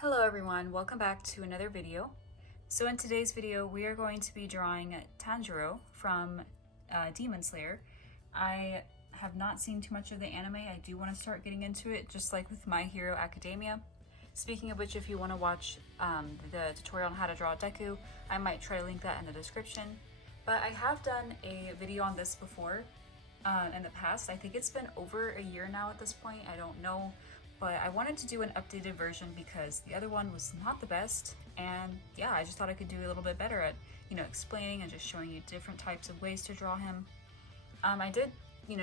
Hello everyone, welcome back to another video. So in today's video we are going to be drawing Tanjiro from Demon Slayer. I have not seen too much of the anime. I do want to start getting into it, just like with My Hero Academia. Speaking of which, if you want to watch the tutorial on how to draw Deku, I might try to link that in the description. But I have done a video on this before in the past. I think it's been over a year now at this point, I don't know. But I wanted to do an updated version because the other one was not the best, and yeah, I just thought I could do a little bit better at, explaining and just showing you different types of ways to draw him. I did,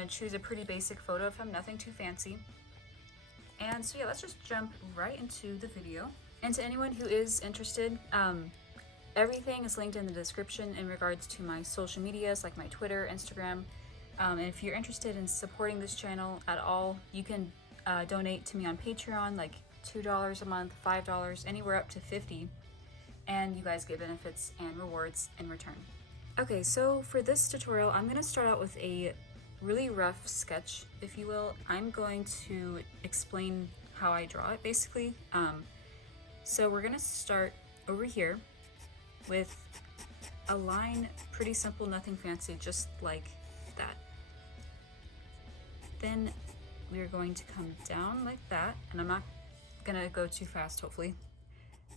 choose a pretty basic photo of him, nothing too fancy. And so yeah, let's just jump right into the video. And to anyone who is interested, everything is linked in the description in regards to my social medias, like my Twitter, Instagram. And if you're interested in supporting this channel at all, you can donate to me on Patreon, like $2 a month, $5, anywhere up to $50, and you guys get benefits and rewards in return. Okay, so for this tutorial, I'm going to start out with a really rough sketch, if you will. I'm going to explain how I draw it, basically. So we're going to start over here with a line, pretty simple, nothing fancy, just like that. Then we are going to come down like that, and I'm not gonna go too fast, hopefully.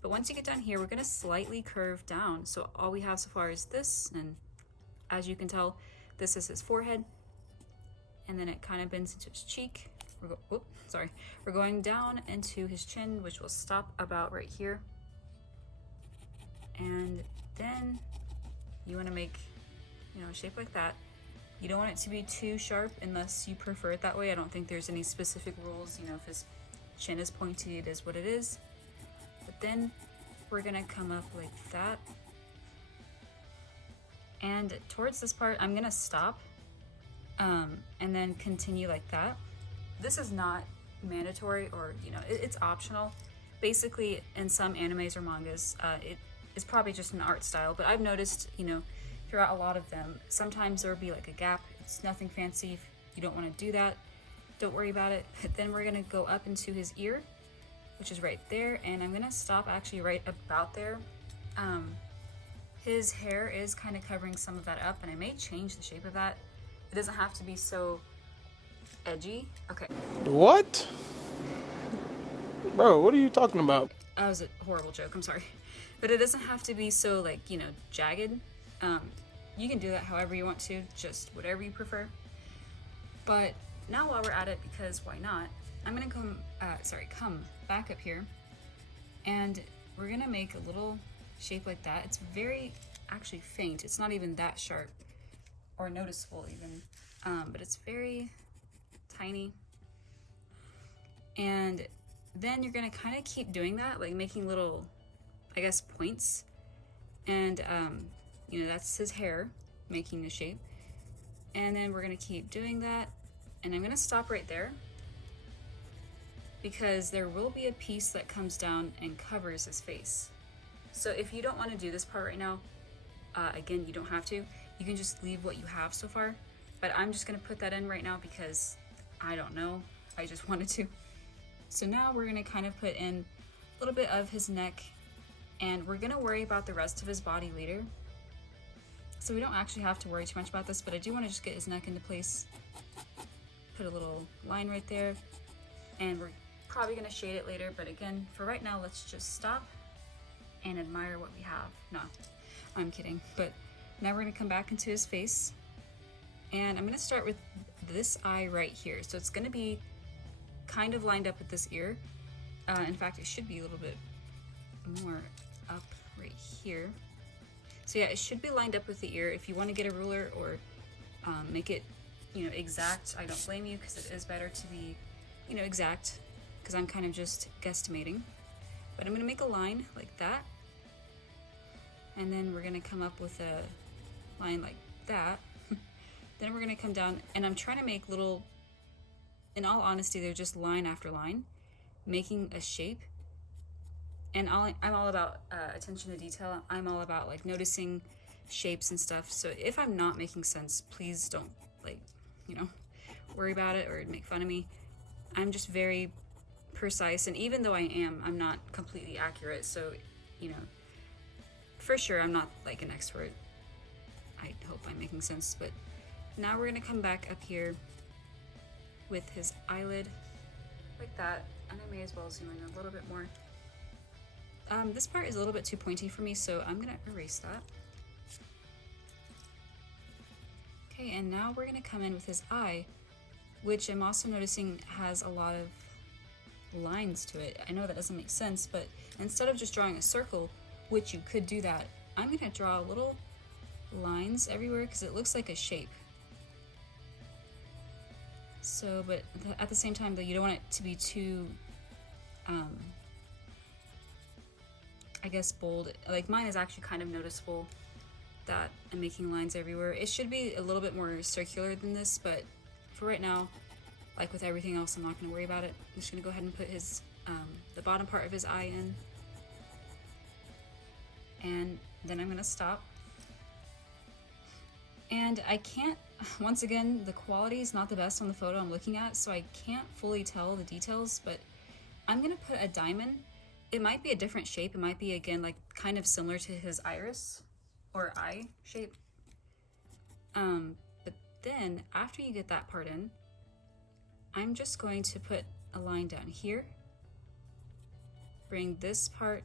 But once you get down here, we're gonna slightly curve down. So all we have so far is this, and as you can tell, this is his forehead, and then it kind of bends into his cheek. We're going down into his chin, which will stop about right here. And then you wanna make, a shape like that. You don't want it to be too sharp unless you prefer it that way. I don't think there's any specific rules. If his chin is pointy, it is what it is. But then we're gonna come up like that. And towards this part, I'm gonna stop and then continue like that. This is not mandatory, or, it's optional. Basically, in some animes or mangas, it is probably just an art style, but I've noticed, throughout a lot of them, sometimes there will be like a gap. It's nothing fancy. If you don't want to do that, don't worry about it. But then we're gonna go up into his ear, which is right there, and I'm gonna stop actually right about there. His hair is kind of covering some of that up, and I may change the shape of that. It doesn't have to be so edgy. Okay. What? Bro, what are you talking about? That was a horrible joke, I'm sorry. But it doesn't have to be so, like, jagged. You can do that however you want to, just whatever you prefer. But now while we're at it, because why not, I'm gonna come back up here, and we're gonna make a little shape like that. It's very, actually faint. It's not even that sharp or noticeable even, but it's very tiny. And then you're gonna kind of keep doing that, like making little, I guess, points. And that's his hair making the shape. And then we're gonna keep doing that. And I'm gonna stop right there because there will be a piece that comes down and covers his face. So if you don't want to do this part right now, again, you don't have to. You can just leave what you have so far. But I'm just gonna put that in right now because I don't know, I just wanted to. So now we're gonna kind of put in a little bit of his neck, and we're gonna worry about the rest of his body later. So we don't actually have to worry too much about this, but I do want to just get his neck into place. Put a little line right there, and we're probably gonna shade it later, but again, for right now, let's just stop and admire what we have. No, I'm kidding. But now we're gonna come back into his face, and I'm gonna start with this eye right here. So it's gonna be kind of lined up with this ear. In fact, it should be a little bit more up right here. So yeah, it should be lined up with the ear. If you want to get a ruler or make it, exact, I don't blame you, because it is better to be, exact, because I'm kind of just guesstimating. But I'm going to make a line like that, and then we're going to come up with a line like that. Then we're going to come down, and I'm trying to make little, in all honesty, they're just line after line, making a shape. And I'm all about attention to detail. I'm all about like noticing shapes and stuff. So if I'm not making sense, please don't worry about it or make fun of me. I'm just very precise, and even though I'm not completely accurate, so, you know, for sure I'm not like an expert. I hope I'm making sense, but now we're gonna come back up here with his eyelid, like that, and I may as well zoom in a little bit more. This part is a little bit too pointy for me, so I'm gonna erase that. Okay, and now we're gonna come in with his eye, which I'm also noticing has a lot of lines to it. I know that doesn't make sense, but instead of just drawing a circle, which you could do that, I'm gonna draw little lines everywhere because it looks like a shape. So, but at the same time though, you don't want it to be too, I guess, bold. Like mine is actually kind of noticeable that I'm making lines everywhere. It should be a little bit more circular than this, but for right now, like with everything else, I'm not gonna worry about it. I'm just gonna go ahead and put his, the bottom part of his eye in. And then I'm gonna stop. And I can't, once again, the quality is not the best on the photo I'm looking at, so I can't fully tell the details, but I'm gonna put a diamond. It might be a different shape. It might be, again, like kind of similar to his iris or eye shape. But then after you get that part in, I'm just going to put a line down here, bring this part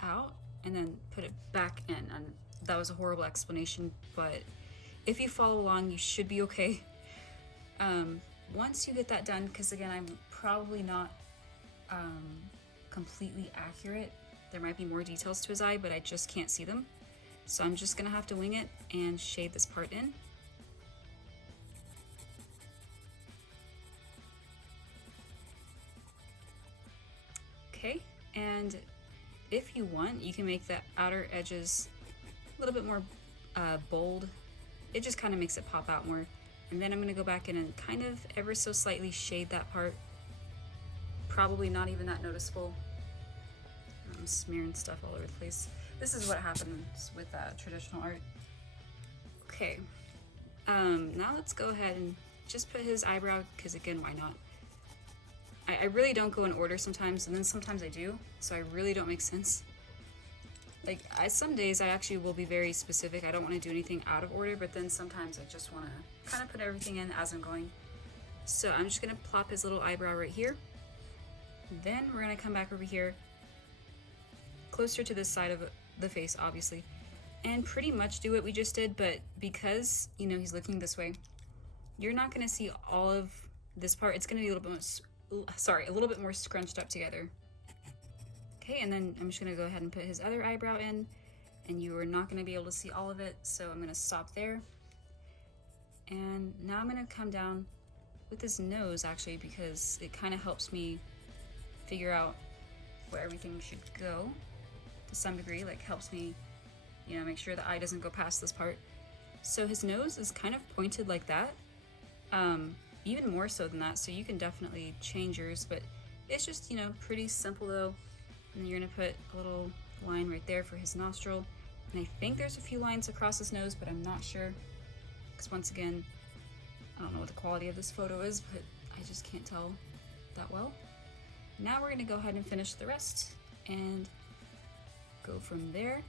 out, and then put it back in. And that was a horrible explanation, but if you follow along, you should be okay. Once you get that done, because again, I'm probably not completely accurate. There might be more details to his eye, but I just can't see them. So I'm just gonna have to wing it and shade this part in. Okay, and if you want, you can make the outer edges a little bit more bold. It just kind of makes it pop out more. And then I'm gonna go back in and kind of ever so slightly shade that part. Probably not even that noticeable. I'm smearing stuff all over the place. This is what happens with traditional art. Okay, now let's go ahead and just put his eyebrow, because again, why not? I really don't go in order sometimes, and then sometimes I do, so I really don't make sense. Like, some days I actually will be very specific. I don't want to do anything out of order, but then sometimes I just want to kind of put everything in as I'm going. So I'm just going to plop his little eyebrow right here. Then we're going to come back over here, closer to this side of the face, obviously, and pretty much do what we just did, but because, you know, he's looking this way, you're not going to see all of this part. It's going to be a little bit more scrunched up together. Okay, and then I'm just gonna go ahead and put his other eyebrow in, and you are not gonna be able to see all of it, so I'm gonna stop there. And now I'm gonna come down with his nose, actually, because it kind of helps me figure out where everything should go to some degree, like helps me, you know, make sure the eye doesn't go past this part. So his nose is kind of pointed like that, even more so than that, so you can definitely change yours, but it's just, you know, pretty simple though. And you're gonna put a little line right there for his nostril. And I think there's a few lines across his nose, but I'm not sure. Because once again, I don't know what the quality of this photo is, but I just can't tell that well. Now we're gonna go ahead and finish the rest and go from there.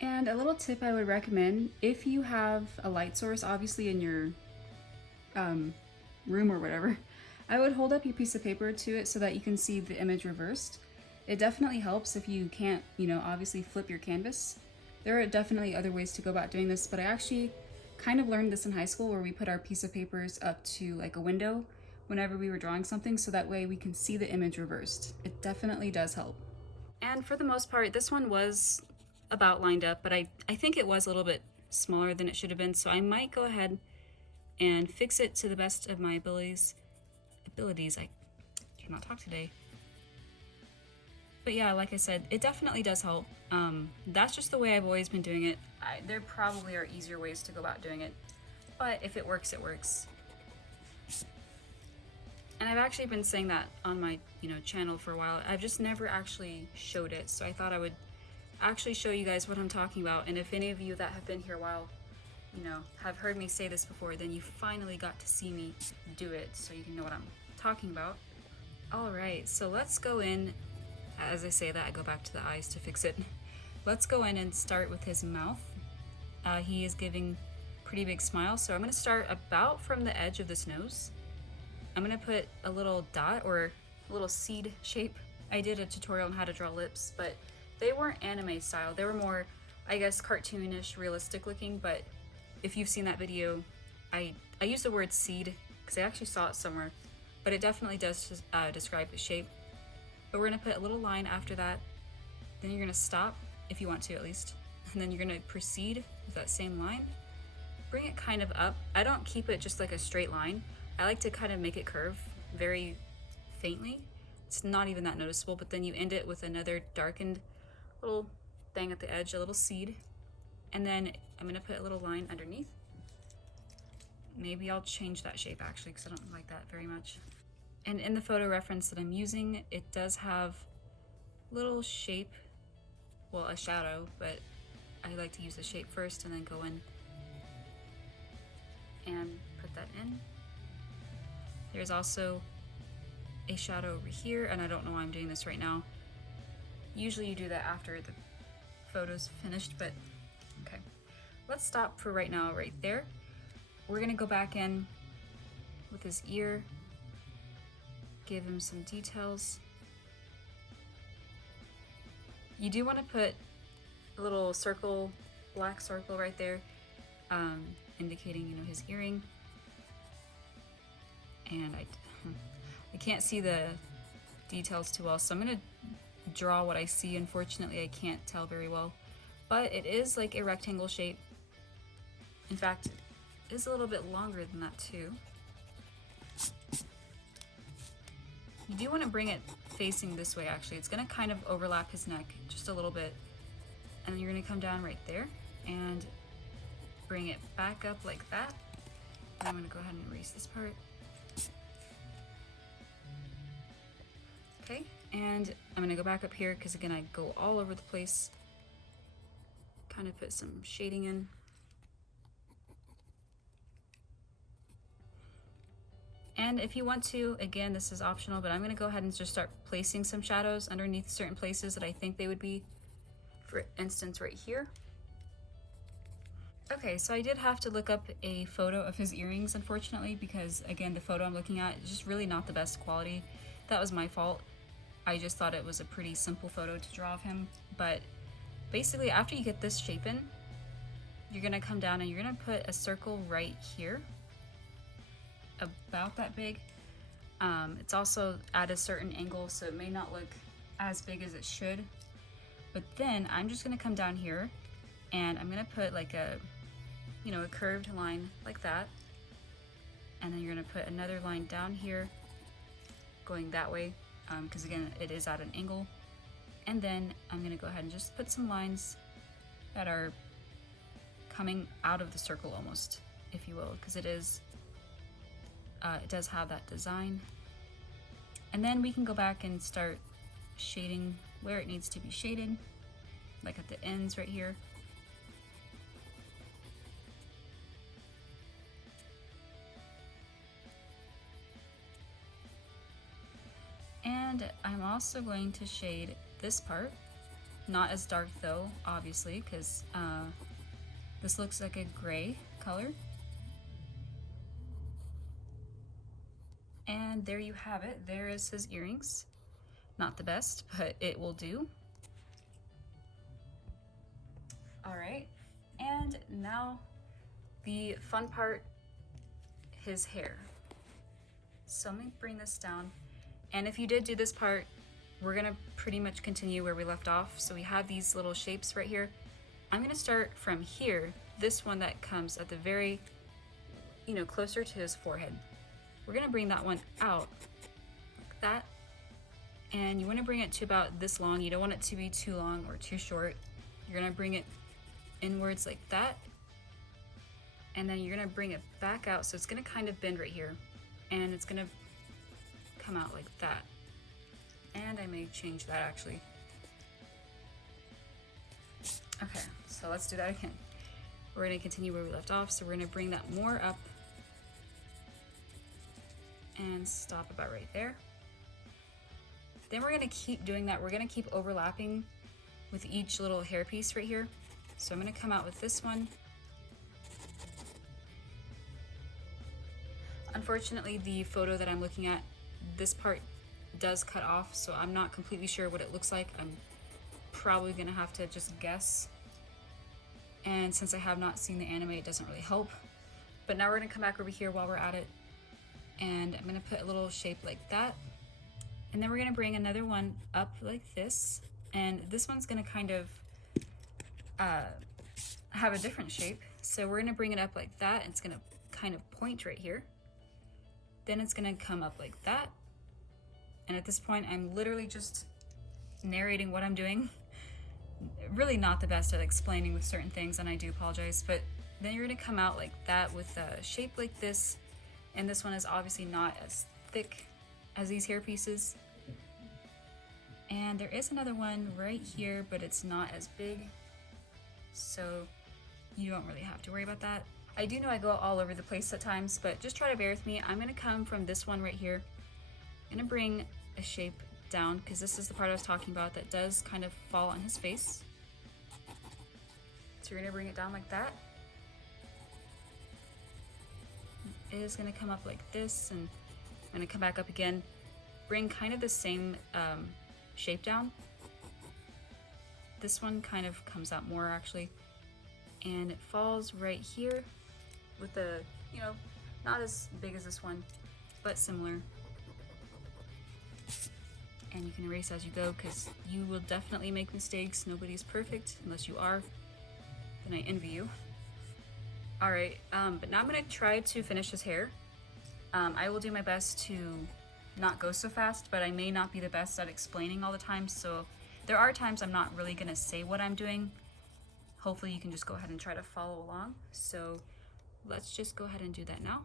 And a little tip I would recommend, if you have a light source, obviously in your room or whatever, I would hold up your piece of paper to it so that you can see the image reversed. It definitely helps if you can't, you know, obviously flip your canvas. There are definitely other ways to go about doing this, but I actually kind of learned this in high school, where we put our piece of papers up to like a window whenever we were drawing something, so that way we can see the image reversed. It definitely does help. And for the most part, this one was about lined up, but I think it was a little bit smaller than it should have been, so I might go ahead and fix it to the best of my abilities. I cannot talk today. But yeah, like I said, it definitely does help. That's just the way I've always been doing it. There probably are easier ways to go about doing it, but if it works, it works. And I've actually been saying that on my, channel for a while. I've just never actually showed it, so I thought I would actually show you guys what I'm talking about. And if any of you that have been here a while, have heard me say this before, then you finally got to see me do it, so you can know what I'm talking about. All right, so let's go in. As I say that, I go back to the eyes to fix it. Let's go in and start with his mouth. He is giving a pretty big smile, so I'm going to start about from the edge of this nose. I'm going to put a little dot or a little seed shape. I did a tutorial on how to draw lips, but they weren't anime style. They were more, I guess, cartoonish, realistic looking, but if you've seen that video, I use the word seed because I actually saw it somewhere, but it definitely does describe the shape. But we're going to put a little line after that. Then you're going to stop, if you want to at least, and then you're going to proceed with that same line. Bring it kind of up. I don't keep it just like a straight line. I like to kind of make it curve very faintly. It's not even that noticeable, but then you end it with another darkened little thing at the edge, a little seed. And then I'm going to put a little line underneath. Maybe I'll change that shape actually, because I don't like that very much. And in the photo reference that I'm using, it does have little shape, well, a shadow, but I like to use the shape first and then go in and put that in. There's also a shadow over here, and I don't know why I'm doing this right now. Usually you do that after the photo's finished, but okay. Let's stop for right now right there. We're gonna go back in with his ear, give him some details. You do want to put a little circle, black circle right there, indicating, his earring. And I can't see the details too well, so I'm gonna draw what I see. Unfortunately, I can't tell very well, but it is like a rectangle shape. In fact, it is a little bit longer than that too. You do want to bring it facing this way actually. It's gonna kind of overlap his neck just a little bit, and then you're gonna come down right there and bring it back up like that. And I'm gonna go ahead and erase this part. Okay, and I'm gonna go back up here because again, I go all over the place. Kind of put some shading in. And if you want to, again, this is optional, but I'm gonna go ahead and just start placing some shadows underneath certain places that I think they would be. For instance, right here. Okay, so I did have to look up a photo of his earrings, unfortunately, because again, the photo I'm looking at is just really not the best quality. That was my fault. I just thought it was a pretty simple photo to draw of him, but basically after you get this shape in, you're gonna come down and you're gonna put a circle right here, about that big. It's also at a certain angle, so it may not look as big as it should, but then I'm just gonna come down here and I'm gonna put like a curved line like that, and then you're gonna put another line down here going that way, because again, it is at an angle. And then I'm gonna go ahead and just put some lines that are coming out of the circle almost, if you will, because it does have that design. And then we can go back and start shading where it needs to be shaded, like at the ends right here. And I'm also going to shade this part, not as dark though, obviously, because this looks like a gray color. And there you have it. There is his earrings. Not the best, but it will do. All right, and now the fun part, his hair. So let me bring this down. And if you did do this part, we're gonna pretty much continue where we left off. So we have these little shapes right here. I'm gonna start from here, this one that comes at the very, closer to his forehead. We're gonna bring that one out like that. And you wanna bring it to about this long. You don't want it to be too long or too short. You're gonna bring it inwards like that. And then you're gonna bring it back out. So it's gonna kind of bend right here. And it's gonna come out like that. And I may change that actually. Okay, so let's do that again. We're gonna continue where we left off. So we're gonna bring that more up and stop about right there. Then we're gonna keep doing that. We're gonna keep overlapping with each little hairpiece right here. So I'm gonna come out with this one. Unfortunately, the photo that I'm looking at, this part does cut off, so I'm not completely sure what it looks like. I'm probably gonna have to just guess. And since I have not seen the anime, it doesn't really help. But now we're gonna come back over here while we're at it, and I'm gonna put a little shape like that. And then we're gonna bring another one up like this, and this one's gonna kind of have a different shape. So we're gonna bring it up like that, and it's gonna kind of point right here. Then it's gonna come up like that. And at this point, I'm literally just narrating what I'm doing. Really not the best at explaining with certain things, and I do apologize, but then you're gonna come out like that with a shape like this. And this one is obviously not as thick as these hair pieces. And there is another one right here, but it's not as big. So you don't really have to worry about that. I do know I go all over the place at times, but just try to bear with me. I'm gonna come from this one right here. I'm gonna bring a shape down, because this is the part I was talking about that does kind of fall on his face. So you're gonna bring it down like that. It is gonna come up like this, and I'm gonna come back up again. Bring kind of the same shape down. This one kind of comes out more actually. And it falls right here with a, you know, not as big as this one, but similar. And you can erase as you go, because you will definitely make mistakes. Nobody's perfect unless you are. Then I envy you. All right, but now I'm gonna try to finish his hair. I will do my best to not go so fast, but I may not be the best at explaining all the time. So there are times I'm not really gonna say what I'm doing. Hopefully you can just go ahead and try to follow along. So let's just go ahead and do that now.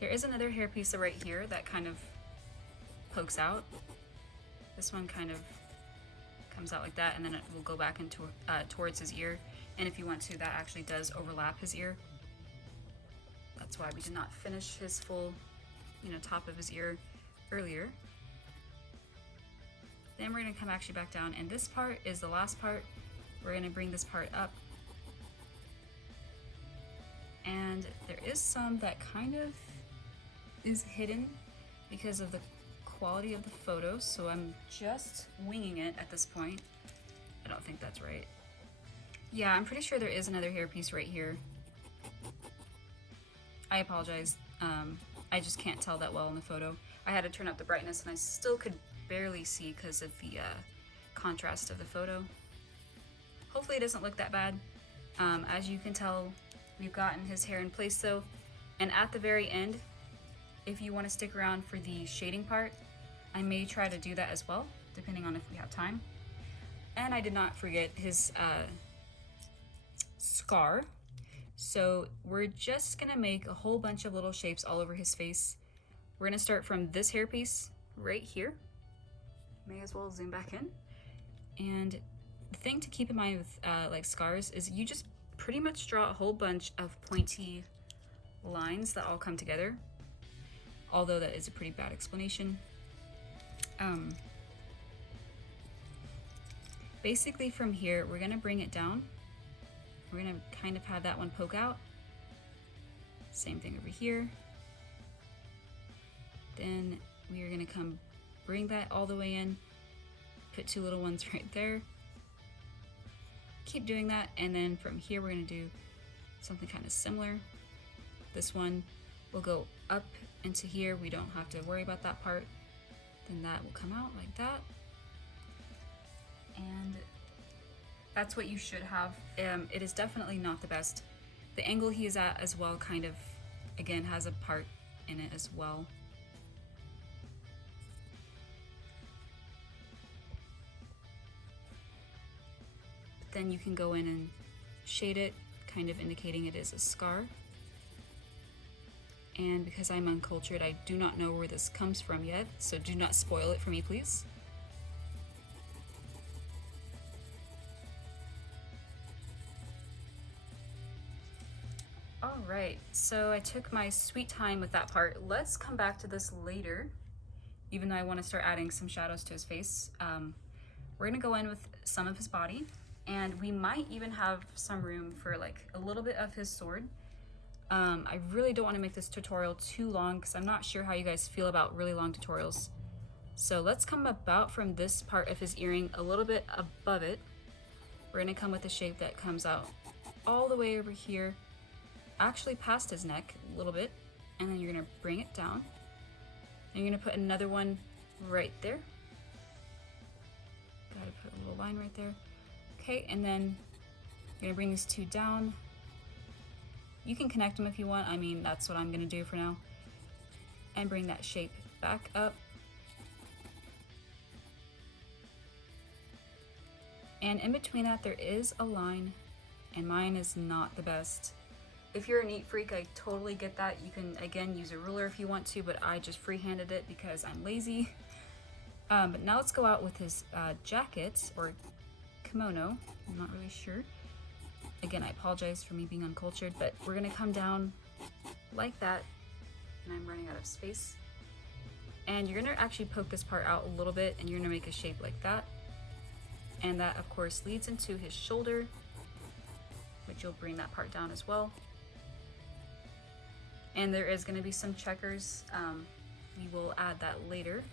There is another hairpiece right here that kind of pokes out. This one kind of comes out like that, and then it will go back into towards his ear. And if you want to, that actually does overlap his ear. That's why we did not finish his full, you know, top of his ear earlier. Then we're gonna come actually back down, and this part is the last part. We're gonna bring this part up. And there is some that kind of is hidden because of the quality of the photo, so I'm just winging it at this point. I don't think that's right. Yeah, I'm pretty sure there is another hairpiece right here. I apologize. I just can't tell that well in the photo. I had to turn up the brightness, and I still could barely see because of the contrast of the photo. Hopefully it doesn't look that bad. As you can tell, we've gotten his hair in place though, and at the very end, if you want to stick around for the shading part, I may try to do that as well, depending on if we have time. And I did not forget his scar. So we're just gonna make a whole bunch of little shapes all over his face. We're gonna start from this hairpiece right here. May as well zoom back in. And the thing to keep in mind with like scars is you just pretty much draw a whole bunch of pointy lines that all come together. Although that is a pretty bad explanation. Basically from here, we're gonna bring it down. We're gonna kind of have that one poke out. Same thing over here. Then we are gonna come bring that all the way in, put two little ones right there. Keep doing that, and then from here we're gonna do something kind of similar. This one will go up into here. We don't have to worry about that part. Then that will come out like that. And that's what you should have. It is definitely not the best. The angle he is at as well kind of again has a part in it as well. But then you can go in and shade it, kind of indicating it is a scar. And because I'm uncultured, I do not know where this comes from yet, so do not spoil it for me, please. Alright, so I took my sweet time with that part. Let's come back to this later, even though I want to start adding some shadows to his face. We're gonna go in with some of his body, and we might even have some room for like a little bit of his sword. I really don't want to make this tutorial too long because I'm not sure how you guys feel about really long tutorials. So let's come about from this part of his earring a little bit above it. We're gonna come with a shape that comes out all the way over here, actually past his neck a little bit, and then you're gonna bring it down. And you're gonna put another one right there. Gotta put a little line right there. Okay, and then you're gonna bring these two down. You can connect them if you want. I mean, that's what I'm gonna do for now. And bring that shape back up. And in between that, there is a line, and mine is not the best. If you're a neat freak, I totally get that. You can, again, use a ruler if you want to, but I just freehanded it because I'm lazy. But now let's go out with his jacket, or kimono, I'm not really sure. Again, I apologize for me being uncultured, but we're gonna come down like that, and I'm running out of space. And you're gonna actually poke this part out a little bit, and you're gonna make a shape like that. And that, of course, leads into his shoulder, which you'll bring that part down as well. And there is gonna be some checkers. We will add that later.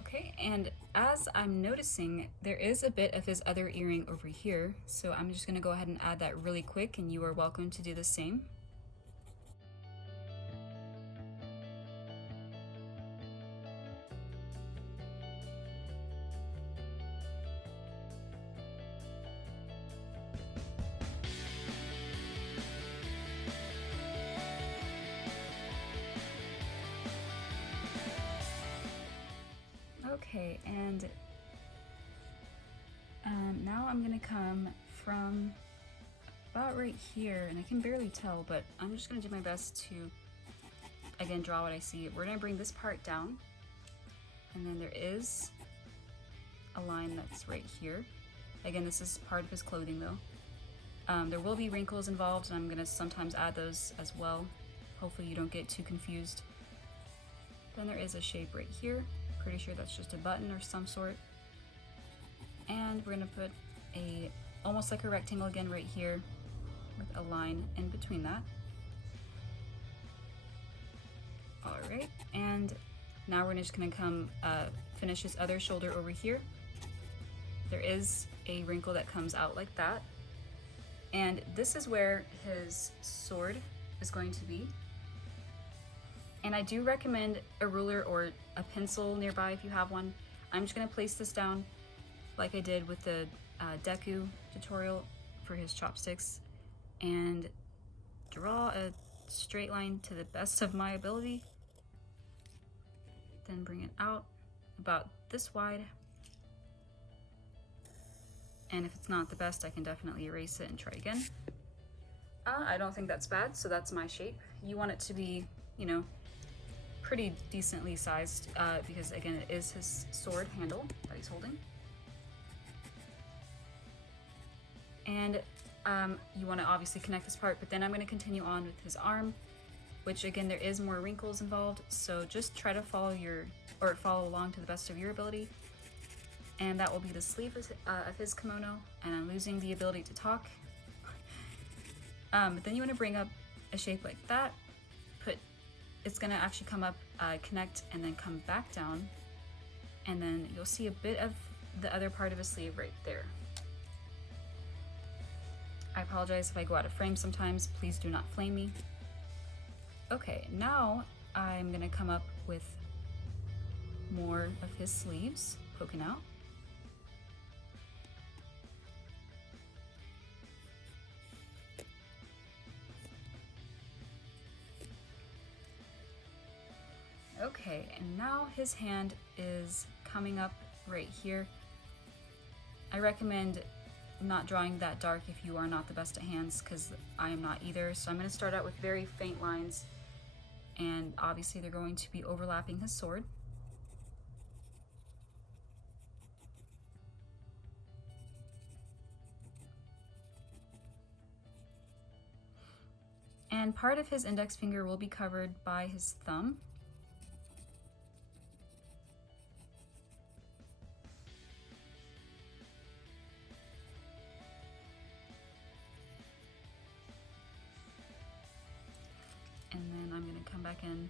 Okay, and as I'm noticing, there is a bit of his other earring over here, so I'm just gonna go ahead and add that really quick, and you are welcome to do the same. Okay, and now I'm gonna come from about right here, and I can barely tell, but I'm just gonna do my best to, again, draw what I see. We're gonna bring this part down, and then there is a line that's right here. Again, this is part of his clothing though. There will be wrinkles involved, and I'm gonna sometimes add those as well. Hopefully you don't get too confused. Then there is a shape right here. Pretty sure that's just a button or some sort. And we're gonna put almost like a rectangle again right here with a line in between that. All right, and now we're just gonna come finish his other shoulder over here. There is a wrinkle that comes out like that. And this is where his sword is going to be. And I do recommend a ruler or a pencil nearby if you have one. I'm just gonna place this down like I did with the Deku tutorial for his chopsticks and draw a straight line to the best of my ability. Then bring it out about this wide. And if it's not the best, I can definitely erase it and try again. I don't think that's bad, so that's my shape. You want it to be, you know, pretty decently sized because again, it is his sword handle that he's holding. And you want to obviously connect this part, but then I'm going to continue on with his arm, which again, there is more wrinkles involved, so just try to follow along to the best of your ability. And that will be the sleeve of his kimono, and I'm losing the ability to talk. But then you want to bring up a shape like that. It's gonna actually come up, connect, and then come back down. And then you'll see a bit of the other part of his sleeve right there. I apologize if I go out of frame sometimes, please do not flame me. Okay, now I'm gonna come up with more of his sleeves poking out. Okay, and now his hand is coming up right here. I recommend not drawing that dark if you are not the best at hands, because I am not either. So I'm going to start out with very faint lines, and obviously they're going to be overlapping his sword. And part of his index finger will be covered by his thumb. And then I'm going to come back in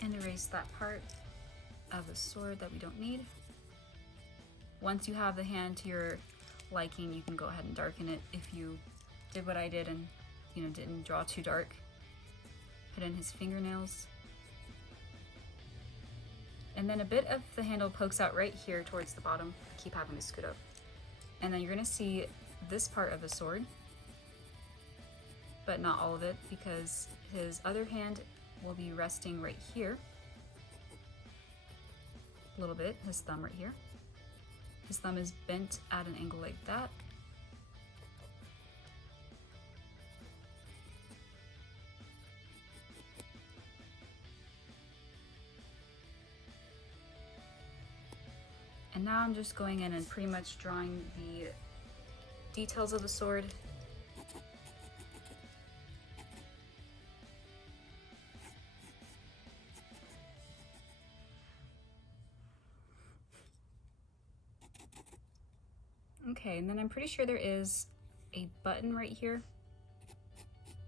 and erase that part of the sword that we don't need. Once you have the hand to your liking, you can go ahead and darken it if you did what I did and didn't draw too dark. Put in his fingernails. And then a bit of the handle pokes out right here towards the bottom. I keep having to scoot up. And then you're going to see this part of the sword, but not all of it, because his other hand will be resting right here. A little bit, his thumb right here. His thumb is bent at an angle like that. And now I'm just going in and pretty much drawing the details of the sword. Okay, and then I'm pretty sure there is a button right here,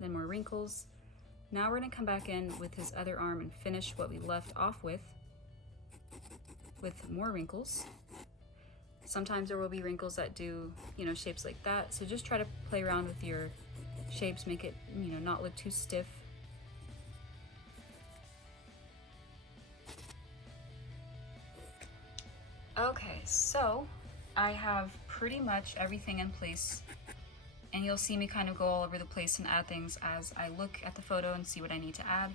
then more wrinkles. Now we're gonna come back in with his other arm and finish what we left off with more wrinkles. Sometimes there will be wrinkles that do, shapes like that. So just try to play around with your shapes, make it, not look too stiff. Okay, so I have pretty much everything in place, and you'll see me kind of go all over the place and add things as I look at the photo and see what I need to add.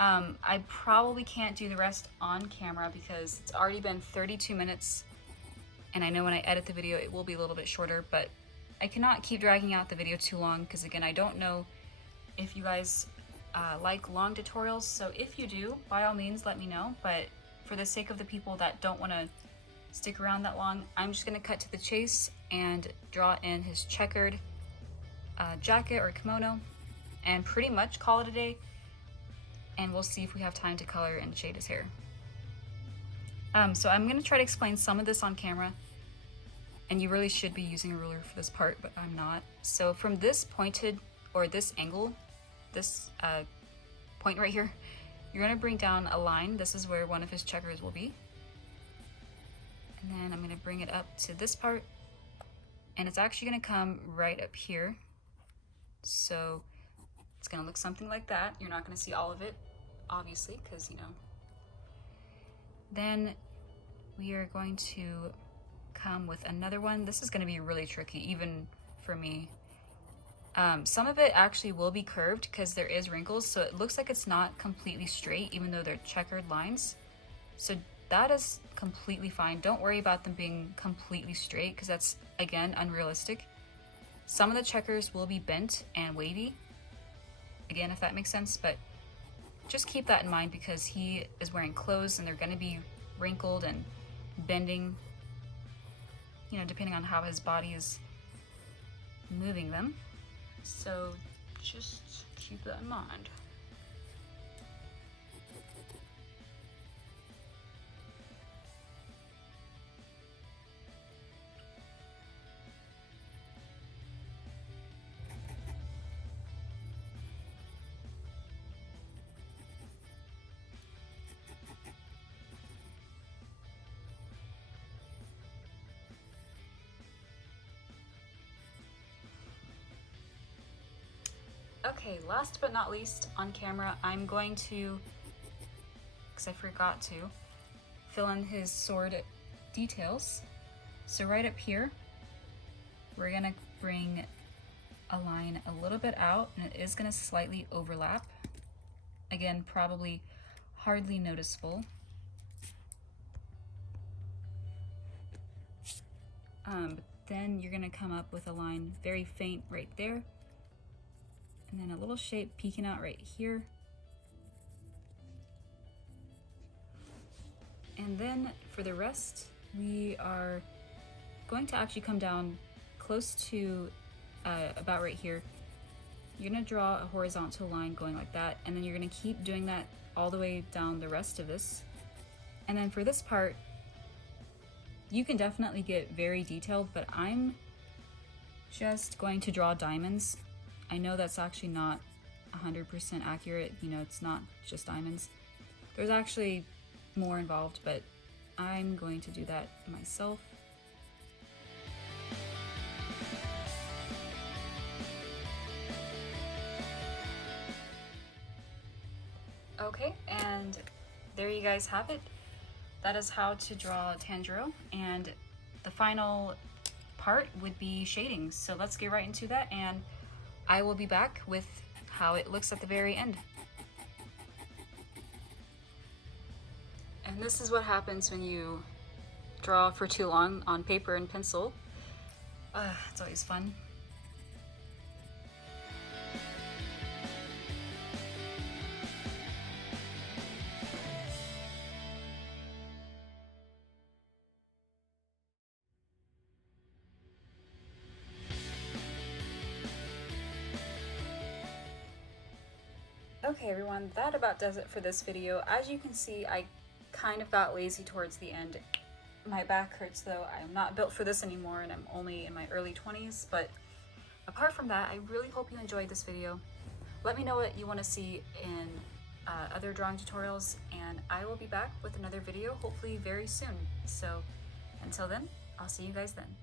I probably can't do the rest on camera because it's already been 32 minutes, and I know when I edit the video it will be a little bit shorter, but I cannot keep dragging out the video too long because, again, I don't know if you guys like long tutorials, so if you do, by all means let me know, but for the sake of the people that don't want to stick around that long, I'm just going to cut to the chase and draw in his checkered jacket or kimono and pretty much call it a day, and we'll see if we have time to color and shade his hair. So I'm going to try to explain some of this on camera, and you really should be using a ruler for this part, but I'm not. So from this pointed, or this angle, this point right here, you're going to bring down a line. This is where one of his checkers will be. And then I'm going to bring it up to this part, and it's actually going to come right up here. So it's going to look something like that. You're not going to see all of it, obviously, because, Then we are going to come with another one. This is going to be really tricky, even for me. Some of it actually will be curved because there is wrinkles, so it looks like it's not completely straight, even though they're checkered lines. So that is completely fine. Don't worry about them being completely straight because that's, again, unrealistic. Some of the checkers will be bent and wavy, again, if that makes sense, but just keep that in mind because he is wearing clothes and they're going to be wrinkled and bending, depending on how his body is moving them. So just keep that in mind. Okay, last but not least, on camera, I'm going to, because I forgot to, fill in his sword details. So right up here, we're gonna bring a line a little bit out, and it is gonna slightly overlap. Again, probably hardly noticeable. But then you're gonna come up with a line very faint right there, and then a little shape peeking out right here. And then for the rest, we are going to actually come down close to about right here. You're gonna draw a horizontal line going like that, and then you're gonna keep doing that all the way down the rest of this. And then for this part, you can definitely get very detailed, but I'm just going to draw diamonds. I know that's actually not 100% accurate, you know, it's not just diamonds. There's actually more involved, but I'm going to do that myself. Okay, and there you guys have it. That is how to draw Tanjiro, and the final part would be shadings. So let's get right into that, and I will be back with how it looks at the very end. And this is what happens when you draw for too long on paper and pencil. It's always fun. Okay everyone, that about does it for this video. As you can see, I kind of got lazy towards the end. My back hurts though. I'm not built for this anymore and I'm only in my early 20s, but apart from that, I really hope you enjoyed this video. Let me know what you want to see in other drawing tutorials, and I will be back with another video hopefully very soon. So until then, I'll see you guys then.